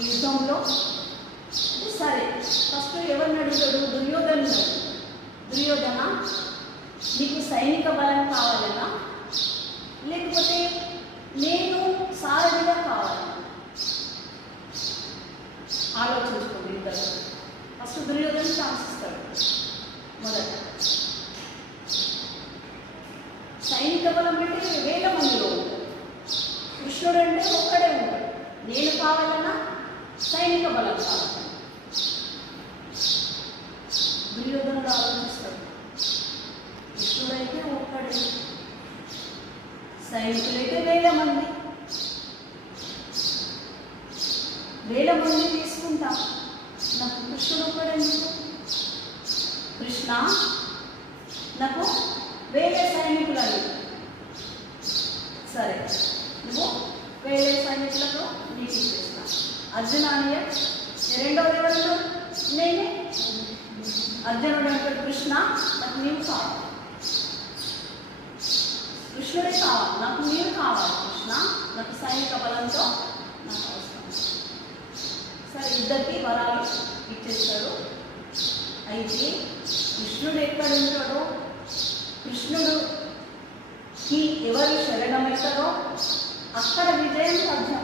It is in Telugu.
ఈ యుద్ధంలో సరే ఫస్ట్ ఎవరిని అడుగుతాడు? దుర్యోధనుడు. దుర్యోధన, నీకు సైనిక బలం కావాలన్నా లేకపోతే నేను సారథిగా కావాలన్నా? ఆలోచించుకోండి ఇద్దరు. ఫస్ట్ దుర్యోధన ఛాన్స్ ఇస్తాడు. మొదట సైనిక బలం అంటే వేల మందిలో ఉంటాడు, కృష్ణుడు అంటే ఒక్కడే ఉంటాడు. నేను కావాలన్నా సైనిక బలం కావాలి. దుర్యోధనుడు ఆలోచిస్తాడు, కృష్ణుడైతే ఒక్కడే, సైనికులైతే వేల మంది తీసుకుంటా, నాకు కృష్ణుడు ఒక్కడెందుకు? కృష్ణ, నాకు వేరే సైనికులు అని. సరే, నువ్వు వేరే సైనికులకు నీకు ఇచ్చేస్తా. అర్జునానియ రెండవది ఎవరు? నేనే. అర్జునుడు అంటాడు, కృష్ణ నాకు నీవు కావాలి, కృష్ణుడే కావాలి, నాకు నీవు కావాలి కృష్ణ, నాకు సైనిక బలంతో నాకు అవసరం. సరే, ఇద్దరికి వరాలు ఇచ్చేస్తాడు. అయితే కృష్ణుడు ఎక్కడ ఉంటాడో, కృష్ణుడుకి ఎవరు శరణమెత్తారో అక్కడ విజయం సాధ్యం.